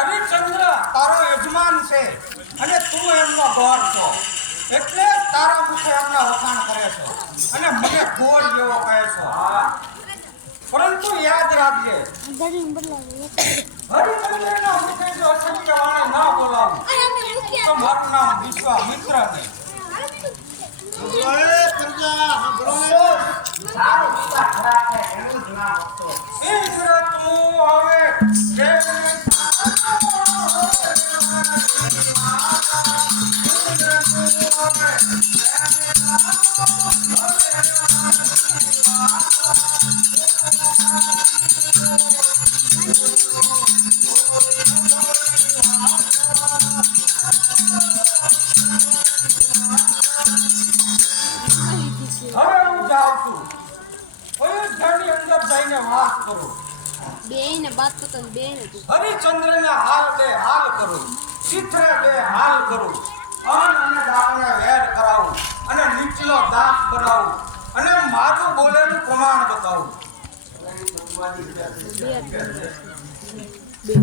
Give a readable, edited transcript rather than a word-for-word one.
હરિચંદ્ર તારો યજમાન છે અને તું એમનો ગોર છો, એટલે તારા મુખે એમના વખાણ કરે છો અને મને ગોર જેવો કહે છો. પરંતુ યાદ રાખજે, હરિચંદ્રના મુખે જો અસત્ય વાણી ના બોલાવું તો મારું નામ વિશ્વામિત્ર નહીં. હવે હું જાઉં છું, અયોધ્યાની અંદર જઈને વાસ કરું. બેને બાત તો બેને હરિચંદ્રને હાલ બે હાલ કરું, ચિત્રે બે હાલ કરું, અન અને દાપને વેર કરાવું અને નીચલો દાસ બનાવું અને મારું બોલેલું પ્રમાણ બતાવું. બે